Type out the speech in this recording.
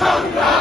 সংগ্রাম